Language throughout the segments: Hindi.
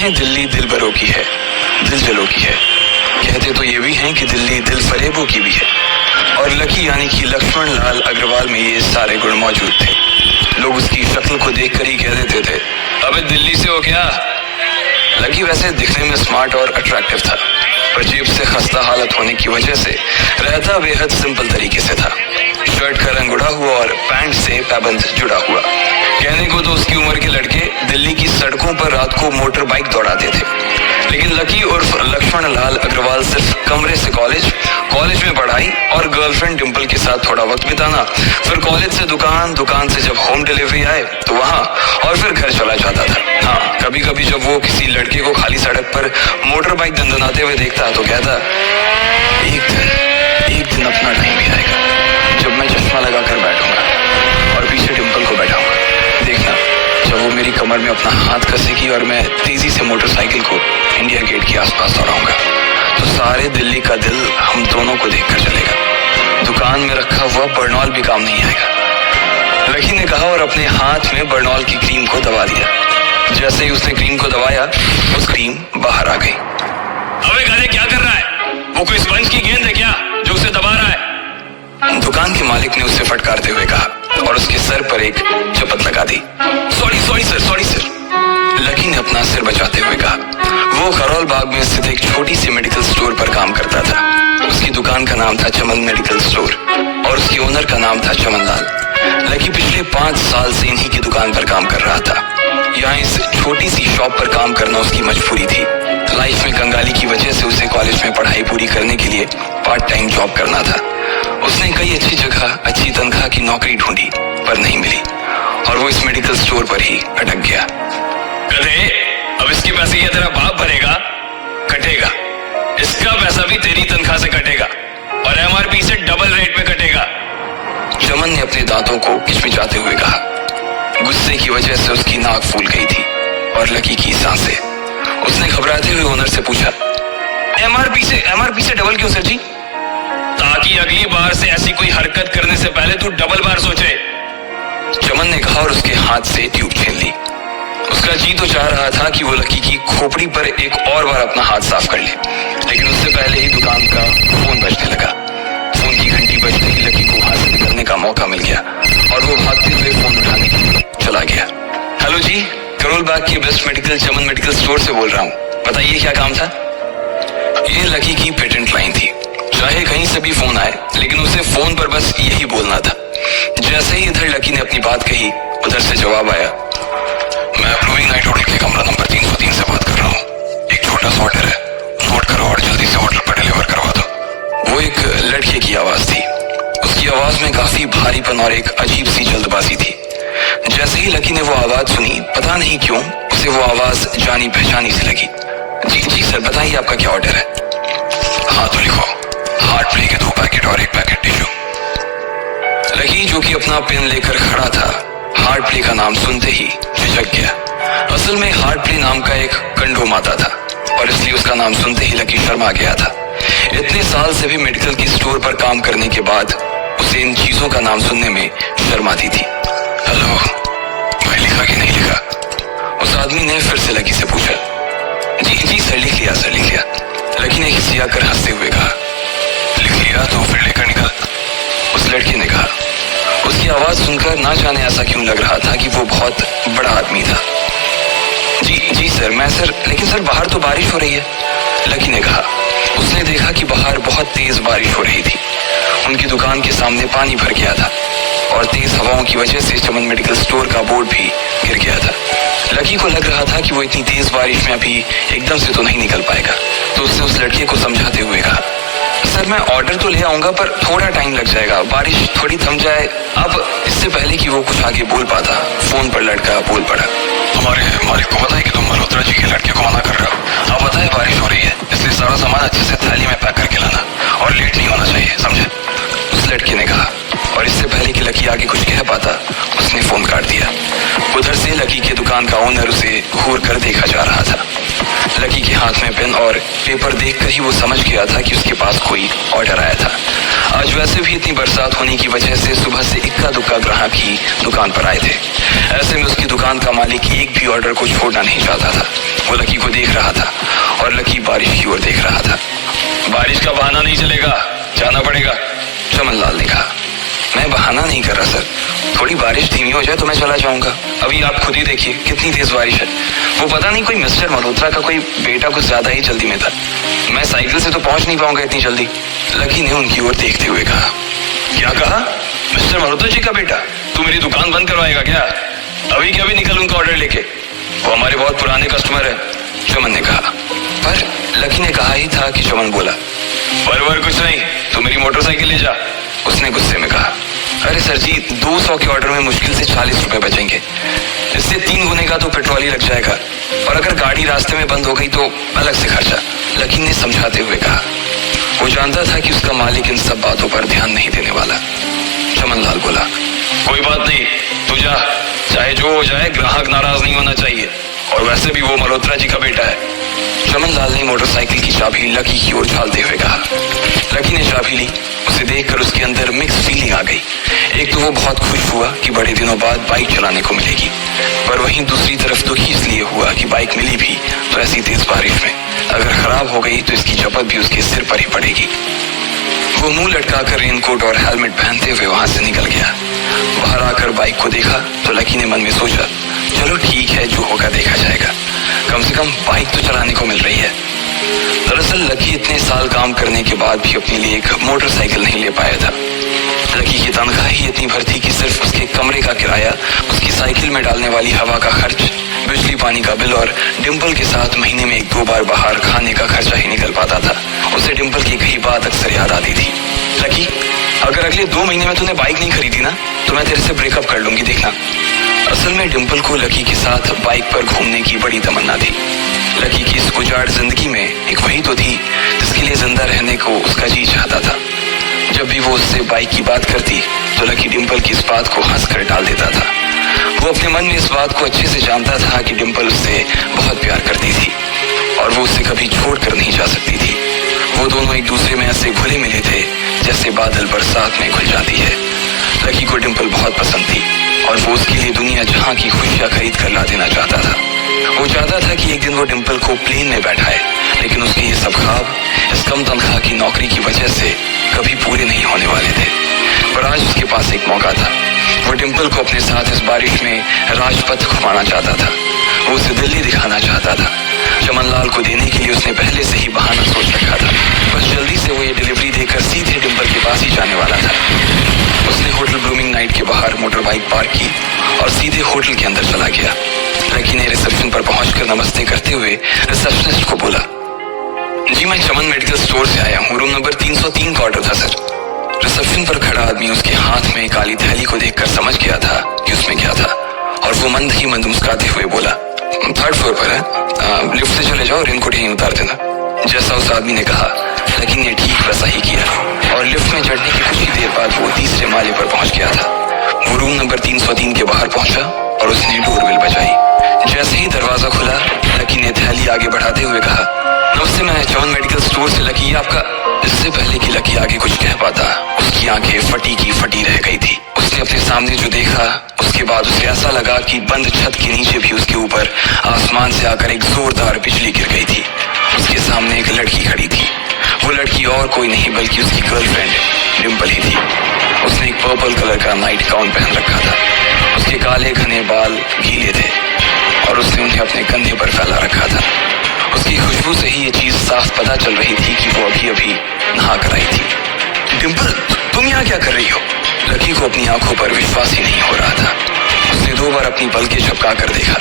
हैं दिल्ली दिल भरों की है, दिल जलों की है। कहते तो ये भी हैं कि दिल्ली दिल फरेबों की भी है। और लकी यानी कि लक्ष्मण लाल अग्रवाल में ये सारे गुण मौजूद थे। लोग उसकी शक्ल को देखकर ही कह देते थे, अबे दिल्ली से हो क्या? लकी वैसे दिखने में स्मार्ट और अट्रैक्टिव था, पर जेब से खस्ता हालत होने की वजह से रहता बेहद सिंपल तरीके से था। शर्ट का रंग उड़ा हुआ और पैंट से पैबंद जुड़ा हुआ। कहने को तो उसकी उम्र के लड़के दिल्ली की सड़कों पर रात को मोटर बाइक दौड़ाते थे, लेकिन लकी उर्फ लक्ष्मण लाल अग्रवाल सिर्फ कमरे से कॉलेज में पढ़ाई और गर्लफ्रेंड डिम्पल के साथ थोड़ा वक्त बिताना, फिर कॉलेज से दुकान से जब होम डिलीवरी आए तो वहाँ, और फिर घर चला जाता था। हाँ, कभी कभी जब वो किसी लड़के को खाली सड़क पर मोटर बाइक दंदनाते हुए देखता तो कहता, एक दिन अपना टाइम भी आएगा जब मैं चश्मा लगाकर बैठूंगा और पीछे डिम्पल को बैठाऊंगा। देखना, जब वो मेरी कमर में अपना हाथ कसेगी और मैं तेजी से मोटरसाइकिल को इंडिया गेट के आसपास दौड़ाऊंगा, तो सारे दिल्ली का दिल हम दोनों को देखकर चलेगा। दुकान में रखा हुआ बर्नॉल भी काम नहीं आएगा। लकी ने कहा और अपने हाथ में बर्नॉल की क्रीम को दबा दिया। जैसे ही उसने क्रीम को दबाया, उस क्रीम बाहर आ गई। अबे गाने क्या कर रहा है? वो कोई स्पंज की गेंद है क्या जो उसे दबा रहा है? दुकान के मालिक ने उसे फटकारते हुए कहा और उसके सर पर एक चपत लगा दी। Sorry sir. लकी ने अपना सिर बचाते हुए कहा। वो करोल बाग में स्थित एक छोटी सी मेडिकल स्टोर पर काम करता था। उसकी दुकान का नाम था चमन मेडिकल स्टोर और उसके ओनर का नाम था चमन लाल। लकी पिछले 5 साल से इन्हीं की दुकान पर काम कर रहा था। यहाँ इस छोटी सी शॉप पर काम करना उसकी मजबूरी थी। लाइफ में कंगाली की वजह से उसे कॉलेज में पढ़ाई पूरी करने के लिए पार्ट टाइम जॉब करना था। उसने कई अच्छी जगह अच्छी तनख्वाह की नौकरी ढूंढी पर नहीं मिली और वो इस मेडिकल स्टोर पर ही अटक गया। गधे, अब इसके पैसे ये तेरा बाप भरेगा? कटेगा। इसका पैसा भी तेरी तनख्वाह से कटेगा और एमआरपी से डबल रेट में कटेगा। चमन ने अपने दांतों को किचमिचाते हुए कहा। गुस्से की वजह से उसकी नाक फूल गई थी और लकी की सांसें। उसने घबराते हुए ओनर से पूछा, एमआरपी से डबल क्यों सर जी? ताकि अगली बार से ऐसी कोई हरकत करने से पहले तू डबल बार सोचे। चमन ने कहा और उसके हाथ से ट्यूब छीन ली। उसका जी तो चाह रहा था कि वो लकी की खोपड़ी पर एक और बार अपना हाथ साफ कर ले, लेकिन उससे पहले ही दुकान का फोन बजने लगा। फोन की घंटी बजते ही लकी को वहां से निकलने का मौका मिल गया और वो भागते हुए फोन उठाने के लिए चला गया। हेलो जी, करोल बाग की बेस्ट मेडिकल चमन मेडिकल स्टोर से बोल रहा हूँ, बताइए क्या काम था? ये लकी की पेटेंट लाइन थी। चाहे कहीं से भी फोन आए, लेकिन उसे फोन पर बस यही बोलना था। जैसे ही इधर लकी ने अपनी बात कही, उधर से जवाब आया, मैं ब्लूइंग नाइट होटल के कमरा नंबर 303 से बात कर रहा हूँ। एक छोटा सा ऑर्डर है, नोट करो और जल्दी से होटल पर डिलीवर करवा दो। वो एक लड़के की आवाज थी। उसकी आवाज में काफी भारीपन और एक अजीब सी जल्दबाजी थी। जैसे ही लकी ने वो आवाज सुनी, पता नहीं क्यों उसे वो आवाज जानी पहचानी सी लगी। जी सर, बताइए आपका क्या ऑर्डर है? हाँ तो लिखो, हार्ट प्ले के 2 पैकेट और 1 पैकेट टिश्यू। लकी जो कि अपना पेन लेकर खड़ा था, हार्ट प्ले का नाम सुनते ही झिझक गया। असल में हार्ट प्ले नाम का एक कंडोम आता था और इसलिए उसका नाम सुनते ही लकी शर्मा गया था। इतने साल से भी मेडिकल की स्टोर पर काम करने के बाद उसे इन चीजों का नाम सुनने में शर्म आती थी। हेलो, मैं लिखा कि नहीं लिखा? उस आदमी ने फिर से लकी से पूछा। जी सर, लिख लिया। लकी ने खिसियाकर हंसते हुए कहा। लिख लिया तो फिर लेकर निकल, उस लड़के ने कहा। उसकी आवाज सुनकर ना जाने ऐसा क्यों लग रहा था कि वो बहुत बड़ा आदमी था। जी सर, लेकिन सर बाहर तो बारिश हो रही है, लकी ने कहा। उसने देखा कि बाहर बहुत तेज बारिश हो रही थी। उनकी दुकान के सामने पानी भर गया था और तेज हवाओं की वजह से चमन मेडिकल स्टोर का बोर्ड भी गिर गया था। लकी को लग रहा था कि वो इतनी तेज बारिश में अभी एकदम से तो नहीं निकल पाएगा, तो उसने उस लड़के को समझाते हुए कहा, सर मैं ऑर्डर तो ले आऊंगा पर थोड़ा टाइम लग जाएगा, बारिश थोड़ी थम जाए। अब इससे पहले कि वो कुछ आगे बोल पाता, फोन पर लड़का बोल पड़ा। हमारे मालिक को पता है कि तुम मल्होत्रा जी के लड़के को मना कर रहे हो। अब पता है बारिश हो रही है, इसलिए सारा सामान अच्छे से थैली में पैक करके लाना और लेट नहीं होना चाहिए, समझे? उस लड़के ने कहा और इससे पहले कि लकी आगे कुछ कह पाता, उसने फोन काट दिया। उधर से लकी के दुकान का ओनर उसे घूर कर देखा जा रहा था। लकी के हाथ में पेन और पेपर देखकर ही वो समझ गया था कि उसके पास कोई ऑर्डर आया था। आज वैसे भी इतनी बरसात होने की वजह से सुबह से इक्का दुक्का ग्राहक ही दुकान पर आए थे। ऐसे में उसकी दुकान का मालिक एक भी ऑर्डर को छोड़ना नहीं चाहता था। वो लकी को देख रहा था और लकी बारिश की ओर देख रहा था। बारिश का बहाना नहीं चलेगा, जाना पड़ेगा, चमन लाल ने कहा। मैं बहाना नहीं कर रहा सर, थोड़ी बारिश धीमी हो जाए तो मैं चला जाऊंगा। अभी आप खुद ही देखिए कितनी तेज बारिश है। वो पता नहीं कोई मिस्टर मल्होत्रा का कोई बेटा कुछ ज्यादा ही जल्दी में था। मैं साइकिल से तो पहुंच नहीं पाऊंगा इतनी जल्दी। लकी ने उनकी ओर देखते हुए कहा। क्या कहा? मिस्टर मल्होत्रा जी का बेटा? तू मेरी दुकान बंद करवाएगा क्या? अभी क्या भी निकल उनका ऑर्डर लेके, वो हमारे बहुत पुराने कस्टमर है, चमन ने कहा। पर लकी ने कहा ही था कि चमन बोला। पर कुछ नहीं, तू मेरी मोटरसाइकिल ले जा, उसने गुस्से में कहा। अरे सर जी, 200 के ऑर्डर में मुश्किल से 40 रुपए बचेंगे, इससे 3 गुने का तो पेट्रोल ही लग जाएगा, और अगर गाड़ी रास्ते में बंद हो गई तो अलग से खर्चा, लकी ने समझाते हुए कहा। वो जानता था कि उसका मालिक इन सब बातों पर ध्यान नहीं देने वाला। चमन लाल बोला। कोई बात नहीं, तू जा, चाहे जो हो जाए ग्राहक नाराज नहीं होना चाहिए, और वैसे भी वो मल्होत्रा जी का बेटा है। चमन लाल ने मोटरसाइकिल की चाबी लकी की ओर डालते हुए कहा। लकी ने चाबी ली, उसे देखकर उसके अंदर मिक्स फीलिंग आ गई। एक तो वो बहुत खुश हुआ कि बड़े दिनों बाद बाइक चलाने को मिलेगी, पर वहीं दूसरी तरफ दुखी इसलिए हुआ कि बाइक मिली भी तो ऐसी तेज बारिश में, अगर खराब हो गई तो इसकी चपत भी उसके सिर पर ही पड़ेगी। वो मुंह लटकाकर रेनकोट और हेलमेट पहनते हुए वहां से निकल गया। बाहर आकर बाइक को देखा तो लकी ने मन में सोचा, चलो ठीक है, जो होगा देखा जाएगा, कम से कम बाइक तो चलाने को मिल रही है। दरअसल लकी इतने साल काम करने के बाद भी अपने लिए एक मोटरसाइकिल नहीं ले पाया था। लकी की तनख्वाह ही इतनी भर थी कि सिर्फ उसके कमरे का किराया, उसकी साइकिल में डालने वाली हवा का खर्च, बिजली पानी का बिल और डिम्पल के साथ महीने में 1-2 बार बाहर खाने का खर्चा ही निकल पाता था। उसे डिम्पल की कई बात अक्सर याद आती थी। लकी, अगर अगले 2 महीने में तूने बाइक नहीं खरीदी ना तो मैं तेरे से ब्रेकअप कर लूंगी, देखना। असल में डिम्पल को लकी के साथ बाइक पर घूमने की बड़ी तमन्ना थी। लकी की इस उजाड़ जिंदगी में एक वही तो थी जिसके लिए जिंदा रहने को उसका जी चाहता था। जब भी वो उससे बाइक की बात करती तो लकी डिम्पल की इस बात को हंसकर टाल देता था। वो अपने मन में इस बात को अच्छे से जानता था कि डिम्पल उससे बहुत प्यार करती थी और वो उसे कभी छोड़कर नहीं जा सकती थी। वो दोनों एक दूसरे में ऐसे घुले मिले थे जैसे बादल बरसात में घुल जाती है। लकी को डिम्पल बहुत पसंद थी और वो उसके लिए दुनिया जहां की खुशियां खरीद कर ला देना चाहता था। वो चाहता था कि एक दिन वो डिम्पल को प्लेन में बैठाए, लेकिन उसके ये सब ख्वाब इस कम तनख्वाह की नौकरी की वजह से कभी पूरे नहीं होने वाले थे। पर आज उसके पास एक मौका था। वो डिम्पल को अपने साथ इस बारिश में राजपथ घुमाना चाहता था। वो उसे दिल्ली दिखाना चाहता था। चमन लाल को देने के लिए उसने पहले से ही बहाना सोच रखा था। बस जल्दी से वो ये डिलीवरी देकर सीधे डिम्पल के पास ही जाने वाला था। उसने होटल ब्लूमिंग नाइट के बाहर मोटर बाइक पार्क की और सीधे होटल के अंदर चला गया। लकी ने रिसेप्शन पर पहुंचकर नमस्ते करते हुए रिसेप्शनिस्ट को बोला, जी मैं चमन मेडिकल स्टोर से आया हूँ, रूम नंबर 303 का ऑर्डर था सर। रिसेप्शन पर खड़ा आदमी उसके हाथ में काली थैली को देखकर समझ गया था कि उसमें क्या था और वो मंद ही मंद मुस्कुराते हुए बोला, 3rd फ्लोर पर है, लिफ्ट से चले जाओ, रेनकोट यहीं उतार देना। जैसा उस आदमी ने कहा लकी ने ठीक वैसा ही किया और लिफ्ट में चढ़ने की कुछ ही देर बाद वो 3रे माले पर पहुंच गया था। वो रूम नंबर 303 के बाहर पहुंचा और उसने डोरबेल बजाई। जैसे ही दरवाजा खुला लकी ने थैली आगे बढ़ाते हुए कहा, नमस्ते, मैं चमन मेडिकल स्टोर से लकी, आपका। इससे पहले कि लकी आगे कुछ कह पाता उसकी आंखें फटी की फटी रह गई थी। उसने अपने सामने जो देखा उसके बाद उसे ऐसा लगा कि बंद छत के नीचे भी उसके ऊपर आसमान से आकर एक जोरदार बिजली गिर गई थी। उसके सामने एक लड़की खड़ी थी। वो लड़की और कोई नहीं बल्कि उसकी गर्लफ्रेंड डिम्पल ही थी। उसने एक पर्पल कलर का नाइट गाउन पहन रखा था। उसके काले घने बाल गीले थे और उसने उन्हें अपने कंधे पर फैला रखा था। उसकी खुशबू से ही ये चीज साफ पता चल रही थी कि वो अभी अभी नहा कर आई थी। डिम्पल, तुम यहाँ क्या कर रही हो? लकी को अपनी आंखों पर विश्वास ही नहीं हो रहा था। उसने 2 बार अपनी पलकें झपका कर देखा,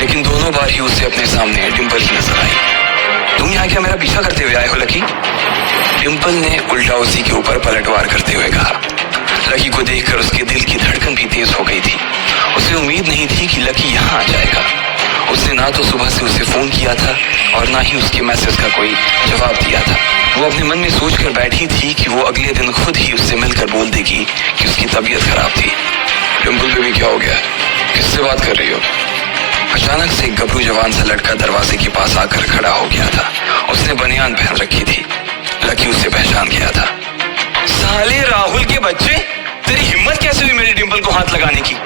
लेकिन दोनों बार ही उसे अपने सामने डिम्पल ही नजर आई। तुम यहाँ क्या मेरा पीछा करते हुए आए हो लकी? डिम्पल ने उल्टा उसी के ऊपर पलटवार करते हुए कहा। लकी को देखकर उसके दिल की धड़कन भी तेज हो गई थी। उसे उम्मीद नहीं थी कि लकी यहाँ आ जाएगा। उसने ना तो सुबह से उसे फोन किया था और ना ही उसके मैसेज का कोई जवाब दिया था। वो अपने मन में सोचकर बैठी थी कि वो अगले दिन खुद ही उससे मिलकर बोल देगी कि उसकी तबीयत खराब थी। डिम्पल बेबी, क्या हो गया? किससे बात कर रही हो? अचानक से एक गबरू जवान सा लड़का दरवाजे के पास आकर खड़ा हो गया था। उसने बनियान पहन रखी थी। लकी उसे पहचान गया था। साले राहुल के बच्चे, तेरी हिम्मत कैसे हुई मेरी डिम्पल को हाथ लगाने की?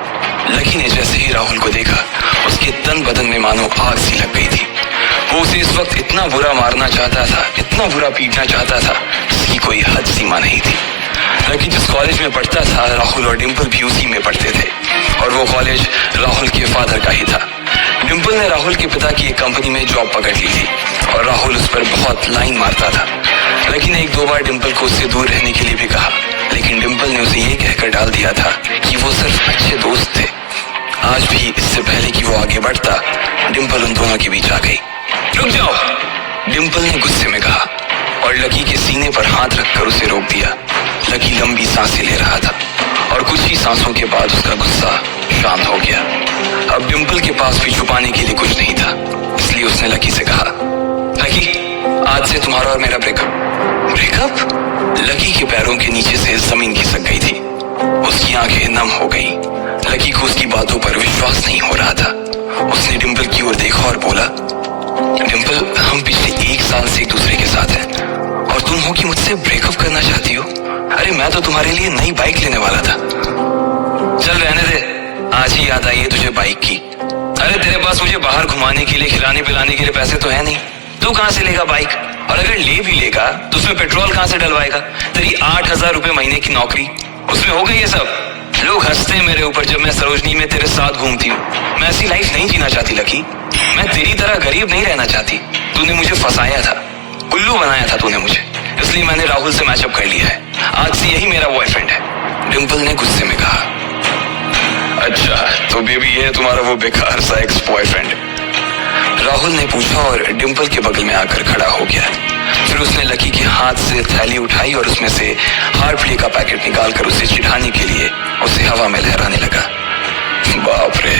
लकी ने जैसे ही राहुल को देखा उसके तन बदन में मानो आग सी लग गई थी। वो उसे इस वक्त इतना बुरा मारना चाहता था, इतना बुरा पीटना चाहता था, इसकी कोई हद सीमा नहीं थी। लकी जिस कॉलेज में पढ़ता था, राहुल और डिम्पल भी उसी में पढ़ते थे और वो कॉलेज राहुल के फादर का ही था। डिम्पल ने राहुल के पिता की एक कंपनी में जॉब पकड़ ली थी और राहुल उस पर बहुत लाइन मारता था। लकी ने 1-2 बार डिम्पल को उससे दूर रहने के लिए भी कहा, लेकिन डिम्पल ने उसे ये कहकर डाल दिया था कि वो सिर्फ अच्छे दोस्त थे। आज भी इससे पहले कि वो आगे बढ़ता, डिम्पल उन दोनों के बीच आ गई। रुक जाओ, डिम्पल ने गुस्से में कहा और लकी के सीने पर हाथ रखकर उसे रोक दिया। लकी लंबी सांसें ले रहा था और कुछ ही सांसों के बाद उसका गुस्सा शांत हो गया। अब डिम्पल के पास भी छुपाने के लिए कुछ नहीं था, इसलिए उसने लकी से कहा, लकी, आज से तुम्हारा और मेरा ब्रेकअप। लकी के पैरों के नीचे से जमीन खिसक गई थी, उसकी आंखें नम हो गई। लकी को उसकी बातों पर विश्वास नहीं हो रहा था। उसने डिम्पल की ओर देखा और बोला, डिम्पल, हम पिछले 1 साल से एक दूसरे के साथ हैं और तुम हो कि मुझसे ब्रेकअप करना चाहती हो? अरे मैं तो तुम्हारे लिए नई बाइक लेने वाला था। चल रहने दे, आज ही याद आई है तुझे बाइक की। अरे तेरे पास मुझे बाहर घुमाने के लिए, खिलाने पिलाने के लिए पैसे तो है नहीं, तू कहाँ से लेगा बाइक? और अगर ले भी लेगा तो उसमें पेट्रोल कहाँ से डलवाएगा? तेरी 8,000 रुपए महीने की नौकरी, उसमें होगा ये सब? लोग हंसते हैं मेरे ऊपर जब मैं सरोजनी में तेरे साथ घूमती हूँ। मैं ऐसी लाइफ नहीं जीना चाहती लकी, मैं तेरी तरह गरीब नहीं रहना चाहती। तूने मुझे फंसाया था, उल्लू बनाया था तूने मुझे, इसलिए मैंने राहुल से मैचअप कर लिया है। आज से यही मेरा बॉयफ्रेंड है, डिम्पल ने गुस्से में कहा। अच्छा, तो बेबी ये है तुम्हारा वो बेकार सा एक्स बॉयफ्रेंड? राहुल ने पूछा और डिम्पल के बगल में आकर खड़ा हो गया। फिर उसने लकी के हाथ से थैली उठाई और उसमें से हार्डप्ले का पैकेट निकालकर उसे चिढ़ाने के लिए उसे हवा में लहराने लगा। बाप रे,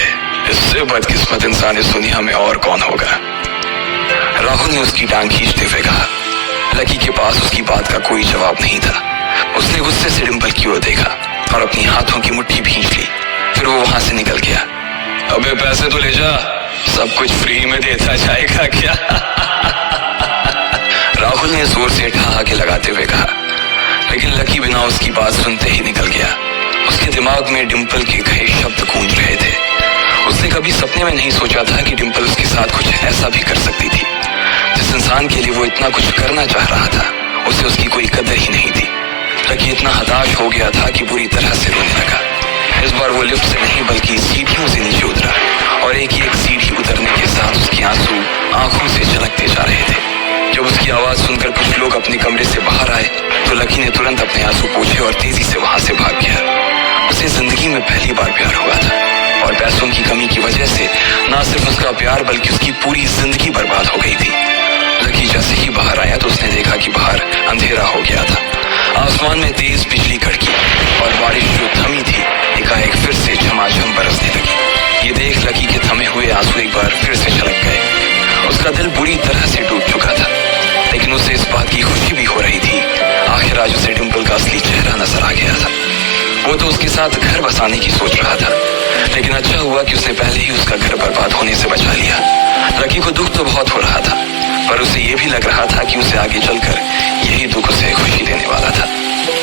इससे बदकिस्मत इंसान इस दुनिया में और कौन होगा? राहुल ने उसकी टांग खींचते हुए कहा। लकी के पास उसकी बात का कोई जवाब नहीं था। उसने गुस्से से डिम्पल की ओर देखा और अपनी हाथों की मुट्ठी भींच ली। फिर वो वहां से निकल गया। अबे पैसे तो ले जा, सब कुछ फ्री में देता जाएगा क्या? राहुल ने जोर से ठहाके लगाते हुए कहा, लेकिन लकी बिना उसकी बात सुनते ही निकल गया। उसके दिमाग में डिम्पल के कहे शब्द गूंज रहे थे। उसने कभी सपने में नहीं सोचा था कि डिम्पल उसके साथ कुछ ऐसा भी कर सकती थी। जिस इंसान के लिए वो इतना कुछ करना चाह रहा था, उसे उसकी कोई कदर ही नहीं थी। लकी इतना हताश हो गया था कि बुरी तरह से रोने लगा। इस बार वो लिफ्ट से नहीं बल्कि सीढ़ियों से नीचे उतरा और एक सीढ़ी उतरने के साथ उसके आंसू आंखों से झलकते जा रहे थे। जब उसकी आवाज सुनकर कुछ लोग अपने कमरे से बाहर आए तो लकी ने तुरंत अपने आंसू पोंछे और तेजी से वहां से भाग गया। उसे जिंदगी में पहली बार प्यार हुआ था और पैसों की कमी की वजह से न सिर्फ उसका प्यार बल्कि उसकी पूरी जिंदगी बर्बाद हो गई थी। लकी जैसे ही बाहर आया तो उसने देखा कि बाहर अंधेरा हो गया था। आसमान में तेज बिजली कड़की और बारिश जो थमी थी एकाएक फिर से झमाझम बरसने लगी। ये देख लकी के थमे हुए आंसू एक बार फिर से छलक गए। उसका दिल बुरी तरह से टूट चुका था, लेकिन उसे इस बात की खुशी भी हो रही थी। आखिर आज उसे डिम्पल का असली चेहरा नजर आ गया था। वो तो उसके साथ घर बसाने की सोच रहा था, लेकिन अच्छा हुआ कि उसने पहले ही उसका घर बर्बाद होने से बचा लिया। लकी को दुख तो बहुत हो रहा था, पर उसे ये भी लग रहा था कि उसे आगे चलकर यही दुख उसे खुशी देने वाला था।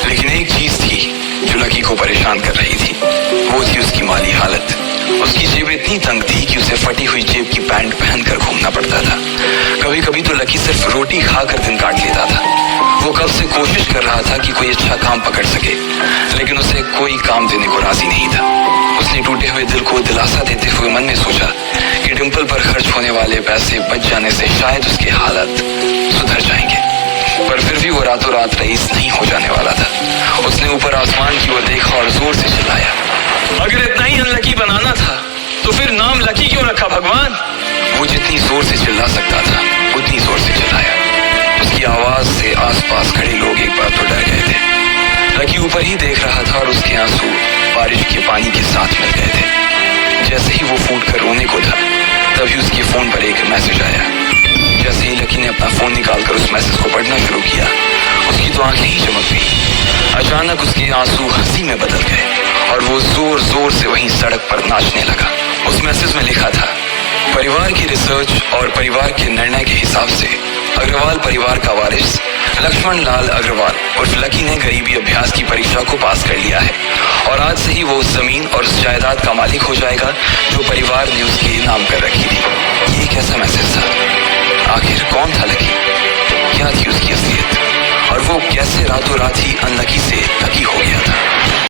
लेकिन एक चीज थी जो लकी को परेशान कर रही थी, वो थी उसकी माली हालत। उसकी जेब इतनी तंग थी कि उसे फटी हुई जेब की पैंट पहनकर घूमना पड़ता था। कभी कभी तो लकी सिर्फ रोटी खाकर दिन काट लेता था। वो कब से कोशिश कर रहा था कि कोई अच्छा काम पकड़ सके, लेकिन उसे कोई काम देने को राजी नहीं था। उसने टूटे हुए दिल को दिलासा देते हुए मन में सोचा कि डिम्पल पर खर्च होने वाले पैसे बच जाने से शायद उसकी हालत सुधर जाएंगे, पर फिर भी वो रातों रात रईस नहीं हो जाने वाला था। उसने ऊपर आसमान की ओर देखा और जोर से चिल्लाया, अगर इतना ही अनलकी बनाना था तो फिर नाम लकी क्यों रखा भगवान? वो जितनी जोर से चिल्ला सकता था उतनी जोर से चिल्लाया। उसकी आवाज से आसपास खड़े लोग एक बार तो डर गए थे। लकी ऊपर ही देख रहा था और उसके आंसू बारिश के पानी के साथ मिल गए थे। जैसे ही वो फूट कर रोने को था, तभी उसके फोन पर एक मैसेज आया। जैसे ही लकी ने अपना फोन निकालकर उस मैसेज को पढ़ना शुरू किया, उसकी तो आंखें ही चमक गई। अचानक उसके आंसू हंसी में बदल गए और वो जोर जोर से वहीं सड़क पर नाचने लगा। उस मैसेज में लिखा था, परिवार की रिसर्च और परिवार के निर्णय के हिसाब से अग्रवाल परिवार का वारिस लक्ष्मण लाल अग्रवाल उर्फ लकी ने गरीबी अभ्यास की परीक्षा को पास कर लिया है और आज से ही वो उस जमीन और उस जायदाद का मालिक हो जाएगा जो परिवार ने उसके नाम कर रखी थी। ये कैसा मैसेज था? आखिर कौन था लकी, क्या थी उसकी असलियत, और वो कैसे रातों रात ही अनलकी से लकी हो गया था।